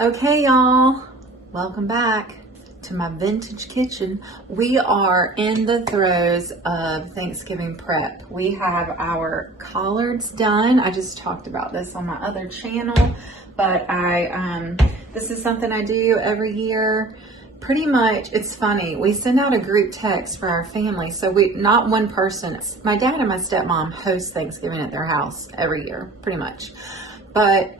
Okay, y'all, welcome back to my vintage kitchen. We are in the throes of Thanksgiving prep. We have our collards done. I just talked about this on my other channel, but this is something I do every year. Pretty much, it's funny. We send out a group text for our family. So not one person, my dad and my stepmom host Thanksgiving at their house every year, pretty much. But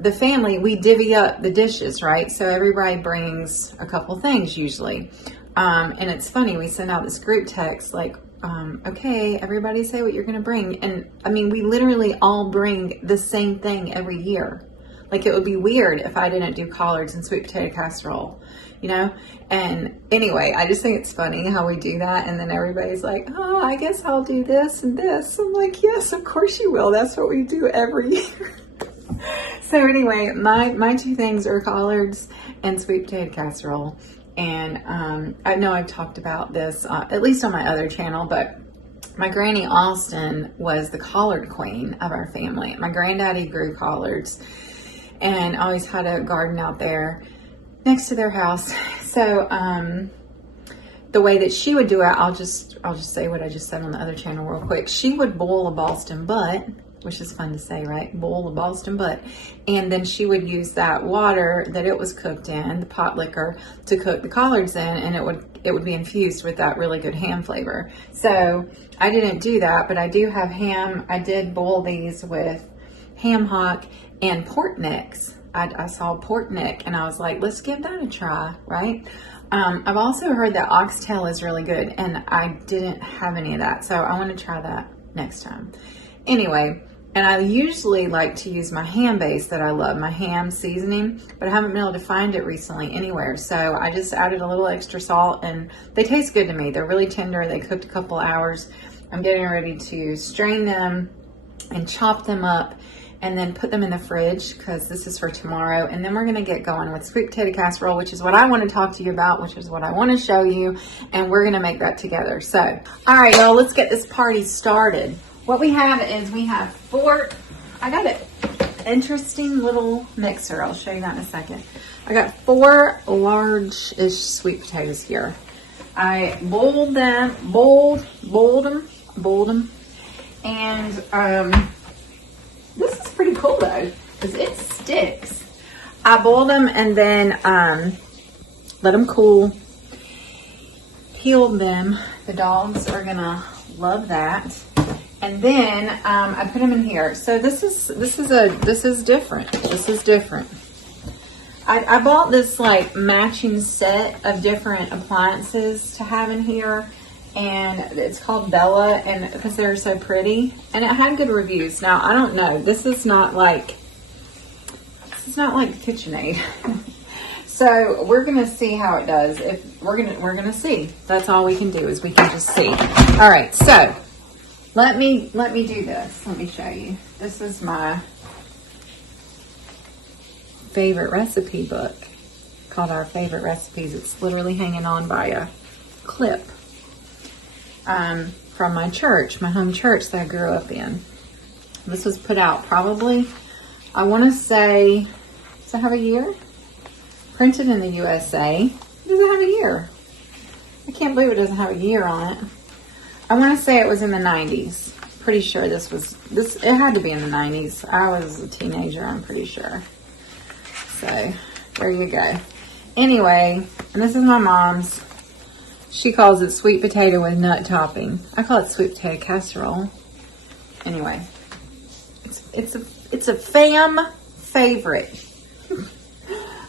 the family, we divvy up the dishes, right? So everybody brings a couple things usually. And it's funny, we send out this group text like, okay, everybody say what you're going to bring. And I mean, we literally all bring the same thing every year. Like, it would be weird if I didn't do collards and sweet potato casserole, you know? And anyway, I just think it's funny how we do that. And then everybody's like, oh, I guess I'll do this and this. I'm like, yes, of course you will. That's what we do every year. So anyway, my two things are collards and sweet potato casserole. And I know I've talked about this, at least on my other channel, but my Granny Austin was the collard queen of our family. My granddaddy grew collards and always had a garden out there next to their house. So the way that she would do it, I'll just say what I just said on the other channel real quick. She would boil a Boston butt, which is fun to say, right? Boil a Boston butt. And then she would use that water that it was cooked in, the pot liquor, to cook the collards in, and it would be infused with that really good ham flavor. So I didn't do that, but I do have ham. I did boil these with ham hock and pork necks. I saw pork neck and I was like, let's give that a try, right? I've also heard that oxtail is really good, and I didn't have any of that, so I want to try that next time. Anyway, and I usually like to use my ham base that I love, my ham seasoning, but I haven't been able to find it recently anywhere. So I just added a little extra salt, and they taste good to me. They're really tender. They cooked a couple hours. I'm getting ready to strain them and chop them up and then put them in the fridge because this is for tomorrow. And then we're going to get going with sweet potato casserole, which is what I want to talk to you about, which is what I want to show you. And we're going to make that together. So, all right, y'all, let's get this party started. What we have is I got an interesting little mixer. I'll show you that in a second. I got 4 large-ish sweet potatoes here. I boiled them, and this is pretty cool though, because it sticks. I boiled them and then let them cool, peeled them. The dogs are gonna love that. And then I put them in here. So this is different. This is different. I bought this like matching set of different appliances to have in here, and it's called Bella, and because they're so pretty, and it had good reviews. Now I don't know. This is not like KitchenAid. So we're gonna see how it does. If we're gonna see. That's all we can do, is we can just see. All right, so. Let me do this. Let me show you. This is my favorite recipe book called Our Favorite Recipes. It's literally hanging on by a clip from my church, my home church that I grew up in. This was put out probably, I want to say, does it have a year? Printed in the USA. Does it have a year? I can't believe it doesn't have a year on it. I want to say it was in the 90s. Pretty sure it had to be in the 90s. I was a teenager, I'm pretty sure. So, there you go. Anyway, and this is my mom's. She calls it sweet potato with nut topping. I call it sweet potato casserole. Anyway, it's a fam favorite.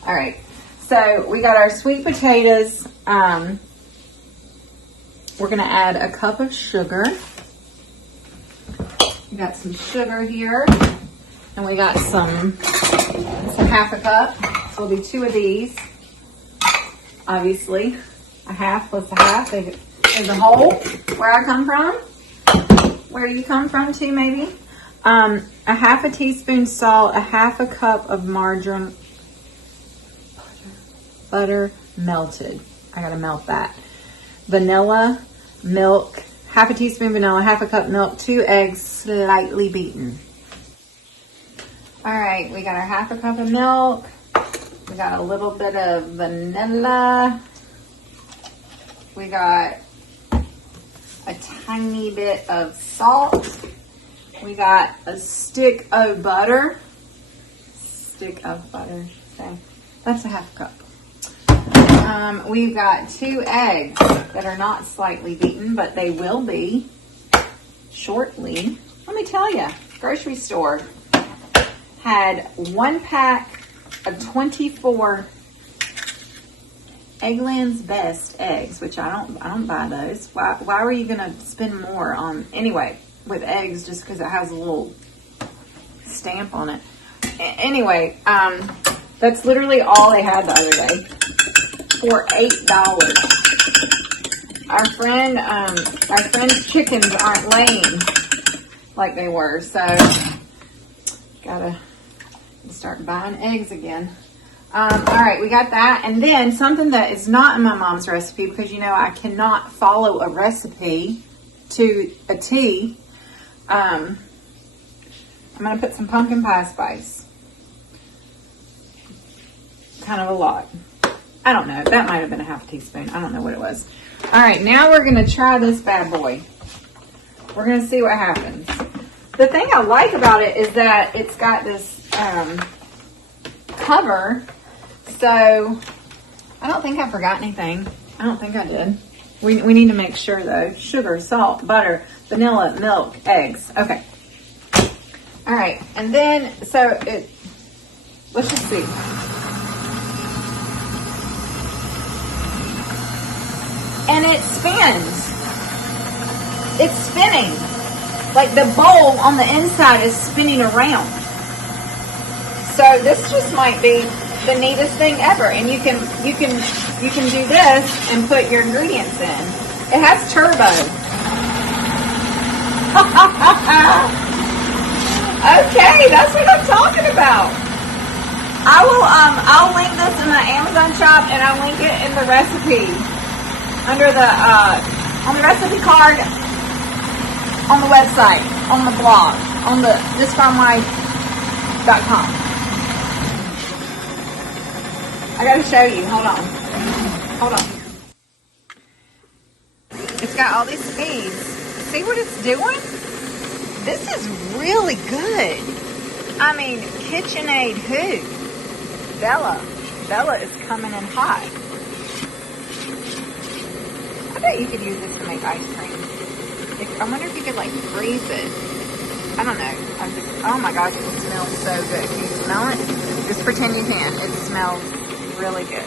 All right, so we got our sweet potatoes. We're going to add a cup of sugar. We got some sugar here. And we got some half a cup. So it'll be 2 of these. Obviously, a half plus a half is a whole. Where I come from. Where you come from too, maybe. A half a teaspoon salt. A half a cup of margarine. Butter melted. I got to melt that. Vanilla, milk, half a teaspoon vanilla, half a cup milk, 2 eggs, slightly beaten. All right, we got our half a cup of milk. got a little bit of vanilla. We got a tiny bit of salt. We got a stick of butter. Okay. That's a half cup. We've got 2 eggs that are not slightly beaten, but they will be shortly. Let me tell you, grocery store had 1 pack of 24 Eggland's Best eggs, which I don't buy those. Why were you gonna spend more on anyway with eggs just because it has a little stamp on it? Anyway, that's literally all they had the other day for $8. Our friend's chickens aren't laying like they were, so gotta start buying eggs again. All right, we got that. And then something that is not in my mom's recipe, because you know I cannot follow a recipe to a T. I'm going to put some pumpkin pie spice. Kind of a lot. I don't know. That might have been a half teaspoon. I don't know what it was. All right, now we're going to try this bad boy. We're going to see what happens. The thing I like about it is that it's got this cover. So I don't think I forgot anything. I don't think I did. We need to make sure though. Sugar, salt, butter, vanilla, milk, eggs. Okay. All right. And then, let's just see. And it spins. It's spinning. Like the bowl on the inside is spinning around. So this just might be the neatest thing ever. And you can do this and put your ingredients in. It has turbo. Okay, that's what I'm talking about. I'll link this in the Amazon shop, and I'll link it in the recipe under on the recipe card on the website, on the blog, on the thisfarmlife.com. I gotta show you. Hold on. It's got all these speeds. See what it's doing? This is really good. I mean, KitchenAid who? Bella is coming in hot. I bet you could use this to make ice cream. I wonder if you could like freeze it. I don't know. Oh my gosh, it smells so good. Can you smell it? Just pretend you can. It smells really good.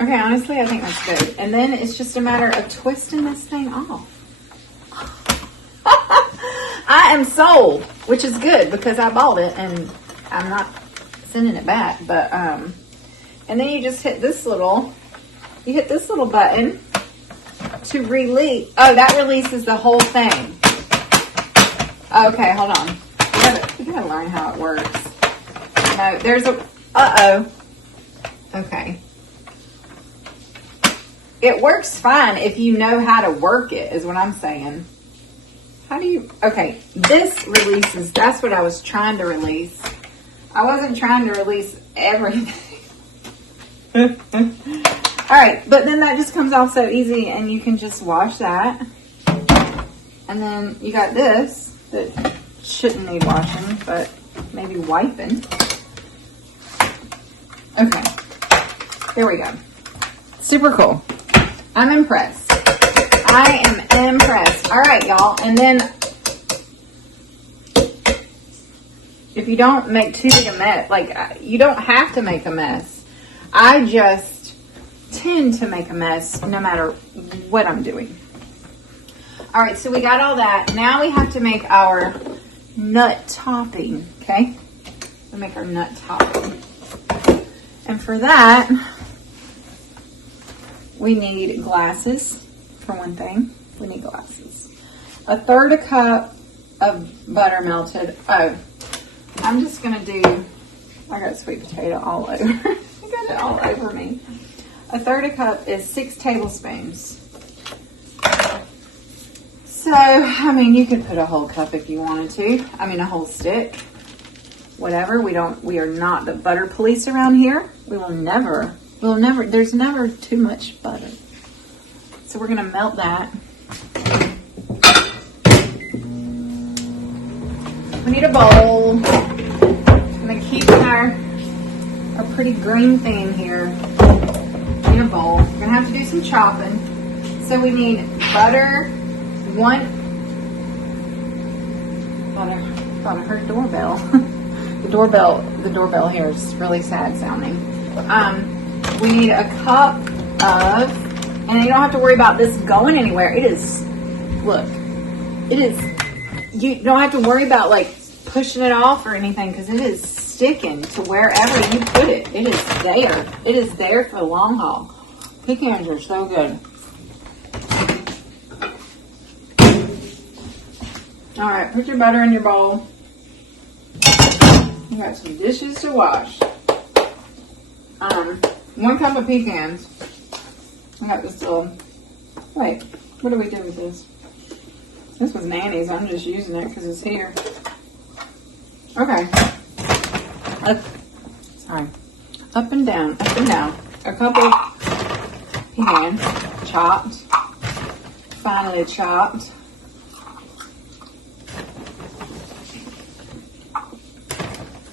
Okay, honestly, I think that's good. And then it's just a matter of twisting this thing off. I am sold, which is good because I bought it and I'm not sending it back. But and then you just hit this little button to release. Oh, that releases the whole thing. Okay, hold on. We gotta learn how it works. No, there's a. Okay. It works fine if you know how to work it, is what I'm saying. How do you... Okay, this releases... That's what I was trying to release. I wasn't trying to release everything. Alright, but then that just comes off so easy, and you can just wash that. And then you got this that shouldn't need washing, but maybe wiping. Okay. There we go. Super cool. I'm impressed. I am impressed. All right, y'all. And then if you don't make too big a mess, like you don't have to make a mess. I just tend to make a mess no matter what I'm doing. All right, so we got all that. Now we have to make our nut topping, okay? We'll make our nut topping. And for that, we need glasses, for one thing. We need glasses. 1/3 cup of butter melted. Oh, I'm just going to do, I got sweet potato all over. I got it all over me. 1/3 cup is 6 tablespoons. So, I mean, you could put a whole cup if you wanted to. I mean, a whole stick. whatever. We are not the butter police around here. We'll never, there's never too much butter. So we're gonna melt that. We need a bowl. I'm gonna keep our pretty green theme here. We need a bowl. We're gonna have to do some chopping. So we need butter, thought I heard doorbell. The doorbell here is really sad sounding. We need a cup of, and you don't have to worry about this going anywhere. It is, look, it is, you don't have to worry about like pushing it off or anything because it is sticking to wherever you put it. It is there. It is there for the long haul. Pecans are so good. All right, put your butter in your bowl. You got some dishes to wash. 1 cup of pecans. I got this little, wait, what do we do with this? This was Nanny's. I'm just using it because it's here. Okay. Up and down, up and down. A cup of pecan, chopped, finely chopped.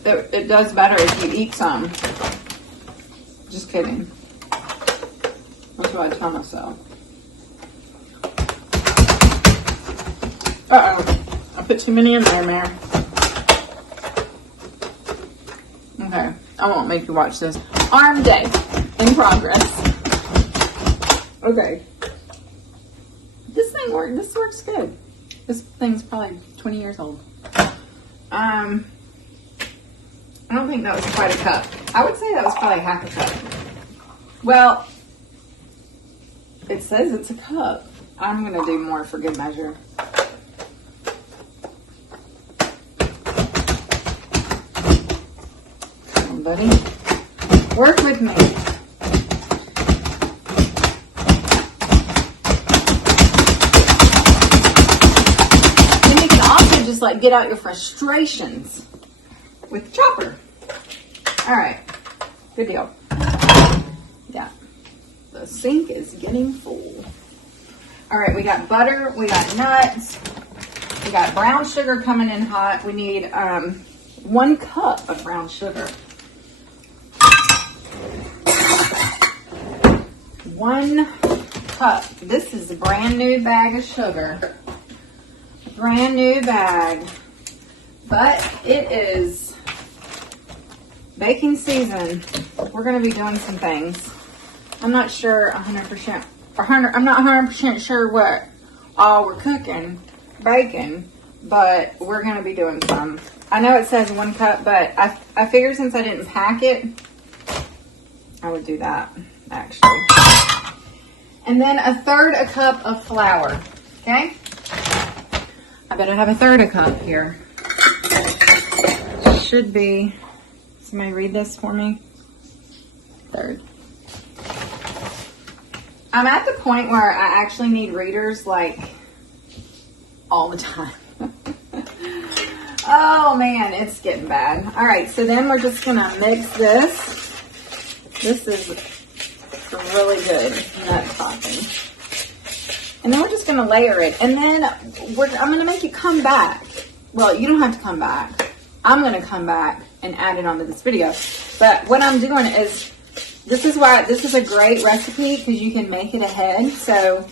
It does better if you eat some. Just kidding. That's what I tell myself. Uh-oh. I put too many in there, Mary. Okay. I won't make you watch this. Arm day in progress. Okay. This works good. This thing's probably 20 years old. I don't think that was quite a cup. I would say that was probably half a cup. Well, it says it's a cup. I'm going to do more for good measure. Come on, buddy. Work with me. Then you can also just like get out your frustrations with the chopper. All right, good deal. Yeah, the sink is getting full. All right, we got butter, we got nuts, we got brown sugar coming in hot. We need 1 cup of brown sugar. 1 cup. This is a brand new bag of sugar. Brand new bag. But it is baking season. We're going to be doing some things. I'm not sure 100%. I'm not 100% sure what all we're cooking, baking, but we're going to be doing some. I know it says 1 cup, but I figured since I didn't pack it, I would do that actually. And then 1/3 cup of flour. Okay. I better have 1/3 cup here. Should be, somebody read this for me? 1/3. I'm at the point where I actually need readers like all the time. Oh man, it's getting bad. All right, so then we're just gonna mix this. This is really good nut topping. And then we're just gonna layer it. And then I'm gonna make it come back. Well, you don't have to come back. I'm going to come back and add it onto this video. But what I'm doing is, this is a great recipe because you can make it ahead. So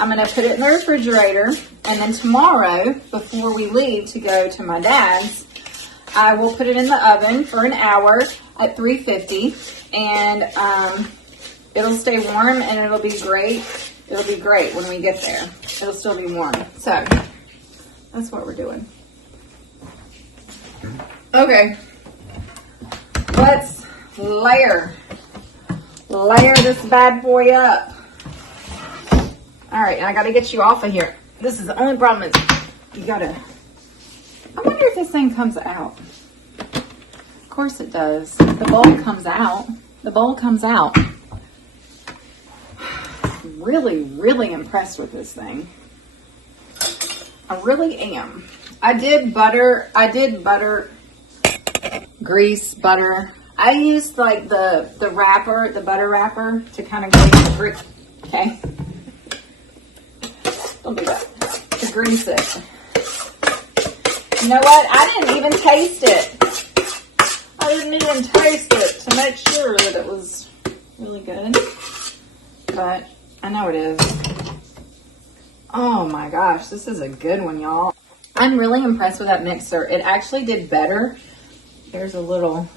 I'm going to put it in the refrigerator. And then tomorrow, before we leave to go to my dad's, I will put it in the oven for an hour at 350. And it'll stay warm and it'll be great. It'll be great when we get there. It'll still be warm. So that's what we're doing. Okay, let's layer this bad boy up. All right, and I got to get you off of here. This is the only problem is you got to, I wonder if this thing comes out. Of course it does. The bowl comes out. The bowl comes out. Really, really impressed with this thing. I really am. I did butter grease, butter. I used like the wrapper, the butter wrapper, to kind of grease. Okay, don't do that. To grease it. You know what? I didn't even taste it. I didn't even taste it to make sure that it was really good. But I know it is. Oh my gosh, this is a good one, y'all. I'm really impressed with that mixer. It actually did better. There's a little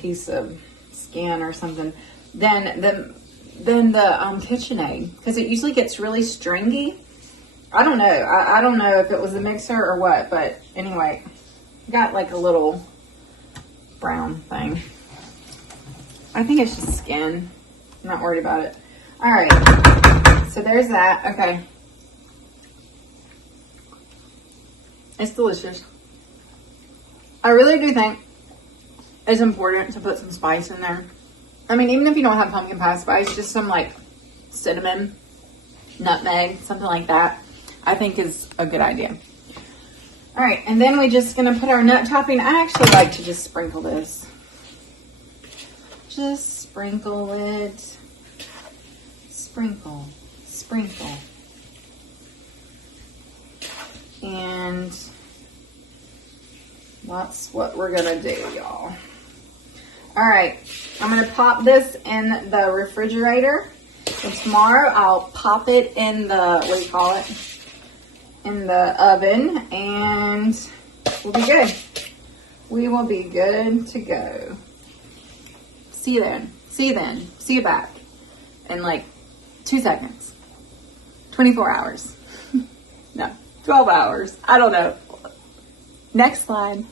piece of skin or something than the KitchenAid, because it usually gets really stringy. I don't know. I don't know if it was the mixer or what, but anyway, got like a little brown thing. I think it's just skin. I'm not worried about it. All right. So there's that. Okay. It's delicious. I really do think it's important to put some spice in there. I mean, even if you don't have pumpkin pie spice, just some like cinnamon, nutmeg, something like that, I think is a good idea. All right, and then we're just gonna put our nut topping. I actually like to just sprinkle this. Just sprinkle it. Sprinkle, sprinkle. And that's what we're gonna do, y'all. All right, I'm gonna pop this in the refrigerator. And tomorrow I'll pop it in the, what do you call it? In the oven, and we'll be good. We will be good to go. See you then. See you then. See you back in like 2 seconds. 24 hours. No, 12 hours. I don't know. Next slide.